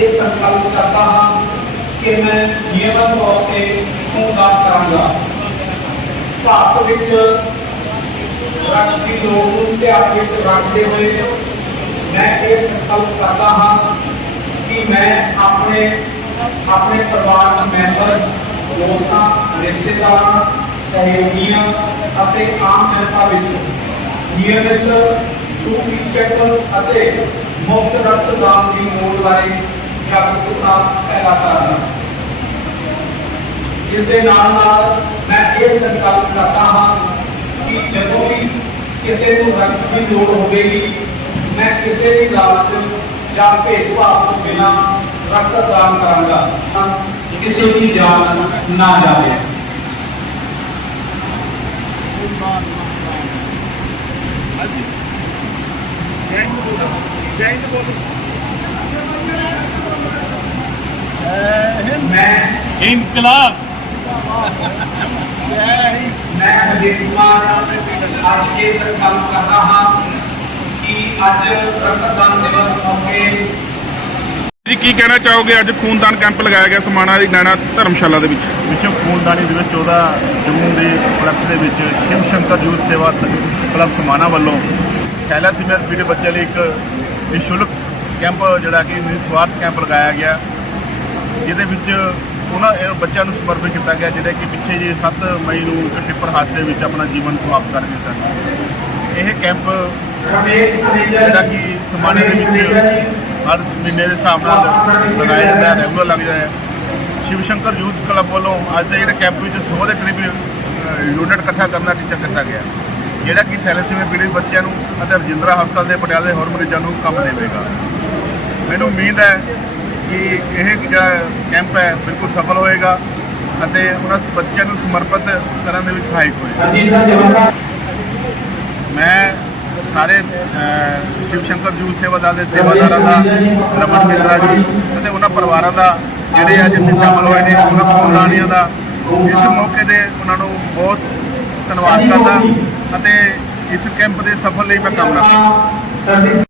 ਅੱਜ ਪਾਕਿਸਤਾਨੀ ਦਿਵਸ ਮੌਕੇ ਇਹ ਸੰਕਲਪ ਕਰਦਾ ਹਾਂ ਕਿ ਮੈਂ ਨਿਯਮਤ ਤੌਰ ਤੇ ਖੂਨਦਾਨ ਕਰਾਂਗਾ ਭਾਰਤ ਵਿੱਚ ਰਾਸ਼ਟਰੀ ਲੋਕ ਨੂੰ ਧਿਆਨ ਵਿੱਚ ਰੱਖਦੇ ਹੋਏ ਮੈਂ ਇਹ ਸੰਕਲਪ ਕਰਦਾ ਹਾਂ ਕਿ ਮੈਂ ਆਪਣੇ ਆਪਣੇ ਪਰਿਵਾਰ ਦੇ ਮੈਂਬਰ ਦੋਸਤਾਂ ਰਿਸ਼ਤੇਦਾਰਾਂ ਸਹਿਯੋਗੀਆਂ ਅਤੇ ਆਮ ਜਨਤਾ ਵਿੱਚ ਨਿਯਮਿਤ ਟੂਟੀ ਚੈੱਕ ਅਤੇ ਮੁਫਤ ਰਕਤਦਾਨ ਦੀ ਲੋੜ ਬਾਰੇ ਜਾਗਰੂਕਤਾ ਪੈਦਾ ਕਰਨਾ ਇਸ ਦੇ ਨਾਲ ਨਾਲ ਮੈਂ ਇਹ ਸੰਕਲਪ ਕਰਦਾ ਹਾਂ ਕਿ ਜਦੋਂ ਵੀ ਕਿਸੇ ਨੂੰ ਰਕਤ ਦੀ ਲੋੜ ਹੋਵੇਗੀ ਮੈਂ ਕਿਸੇ ਵੀ ਲਾਲਚ ਜਾਂ ਭੇਦਭਾਵ ਤੋਂ ਬਿਨਾਂ ਰਕਤਦਾਨ ਕਰਾਂਗਾ ਤਾਂ ਕਿਸੇ ਦੀ ਜਾਨ ਨਾ ਜਾਵੇ ਮੈਂ ਇਨਕਲਾਬ। ਮੈਂ ਅਜੇ ਕੁਮਾਰ ਅੱਜ ਇਹ ਸੰਕਲਪ ਕਰਦਾ ਹਾਂ ਕਿ ਅੱਜ ਰਕਤਦਾਨ ਦਿਵਸ ਮੌਕੇ ਜੀ ਕੀ ਕਹਿਣਾ ਚਾਹੋਗੇ? ਅੱਜ ਖੂਨਦਾਨ ਕੈਂਪ ਲਗਾਇਆ ਗਿਆ ਸਮਾਣਾ ਦੀ ਨੈਣਾ ਧਰਮਸ਼ਾਲਾ ਦੇ ਵਿੱਚ। ਵਿਸ਼ਵ ਖੂਨਦਾਨੀ ਦਿਵਸ 14 ਜੂਨ ਦੇ ਉਪਲਕਸ਼ ਦੇ ਵਿੱਚ ਸ਼ਿਵ ਸ਼ੰਕਰ ਯੂਥ ਸੇਵਾ ਕਲੱਬ ਸਮਾਣਾ ਵੱਲੋਂ ਥੈਲਾਸੀਮੀਆ ਪੀੜਤ ਬੱਚਿਆਂ ਲਈ ਇੱਕ ਨਿਸ਼ੁਲਕ ਕੈਂਪ ਜਿਹੜਾ ਕਿ ਨਿਸਵਾਰਥ ਕੈਂਪ ਲਗਾਇਆ ਗਿਆ। ਜਿਹਦੇ ਵਿੱਚ ਉਹਨਾਂ ਇਹ ਬੱਚਿਆਂ ਨੂੰ ਸਮਰਪਿਤ ਕੀਤਾ ਗਿਆ ਜਿਹੜੇ ਕਿ ਪਿੱਛੇ ਜੇ 7 ਮਈ ਨੂੰ ਇੱਕ ਟਿੱਪਰ ਹਾਦਸੇ ਵਿੱਚ ਆਪਣਾ ਜੀਵਨ ਸਮਾਪਤ ਕਰ ਗਏ ਸਨ। ਇਹ ਕੈਂਪ ਜਿਹੜਾ ਕਿ ਸਮਾਣੇ ਦੇ ਵਿੱਚ ਹਰ ਮਹੀਨੇ ਦੇ ਹਿਸਾਬ ਨਾਲ ਲਗਾਇਆ ਜਾਂਦਾ ਹੈ ਰੈਗੂਲਰ ਲੱਗਦਾ ਹੈ। ਸ਼ਿਵ ਸ਼ੰਕਰ ਯੂਥ ਕਲੱਬ ਵੱਲੋਂ ਅੱਜ ਦੇ ਜਿਹੜੇ ਕੈਂਪ ਵਿੱਚ 100 ਦੇ ਕਰੀਬ ਯੂਨਿਟ ਇਕੱਠਾ ਕਰਨ ਦਾ ਟੀਚਾ ਕੀਤਾ ਗਿਆ, ਜਿਹੜਾ ਕਿ ਥੈਲੇਸੀਮੀਆ ਪੀੜਿਤ ਬੱਚਿਆਂ ਨੂੰ ਅਤੇ ਰਜਿੰਦਰਾ ਹਸਪਤਾਲ ਦੇ ਪਟਿਆਲੇ ਦੇ ਹੋਰ ਮਰੀਜ਼ਾਂ ਨੂੰ ਕੰਮ ਦੇਵੇਗਾ। ਮੈਨੂੰ ਉਮੀਦ ਹੈ ਕਿ ਇਹ ਜਿਹੜਾ ਕੈਂਪ ਹੈ ਬਿਲਕੁਲ ਸਫਲ ਹੋਏਗਾ ਅਤੇ ਉਹਨਾਂ ਬੱਚਿਆਂ ਨੂੰ ਸਮਰਪਿਤ ਕਰਨ ਦੇ ਵਿੱਚ ਸਹਾਇਕ ਹੋਏਗਾ। ਮੈਂ ਸਾਰੇ ਸ਼ਿਵ ਸ਼ੰਕਰ ਯੂਥ ਸੇਵਾਦਾਰ ਦੇ ਸੇਵਾਦਾਰਾਂ ਦਾ, ਰਮਨ ਮਿੰਦਰਾ ਜੀ ਅਤੇ ਉਹਨਾਂ ਪਰਿਵਾਰਾਂ ਦਾ ਜਿਹੜੇ ਅੱਜ ਇੱਥੇ ਸ਼ਾਮਲ ਹੋਏ ਨੇ, ਉਹਨਾਂ ਖੂਨਦਾਨੀਆਂ ਦਾ, ਇਸ ਮੌਕੇ ਦੇ ਉਹਨਾਂ ਨੂੰ ਬਹੁਤ ਧੰਨਵਾਦ ਕਰਦਾ ਅਤੇ ਇਸ ਕੈਂਪ ਦੇ ਸਫਲ ਲਈ ਮੈਂ ਕਾਮਨਾ ਕਰਦਾ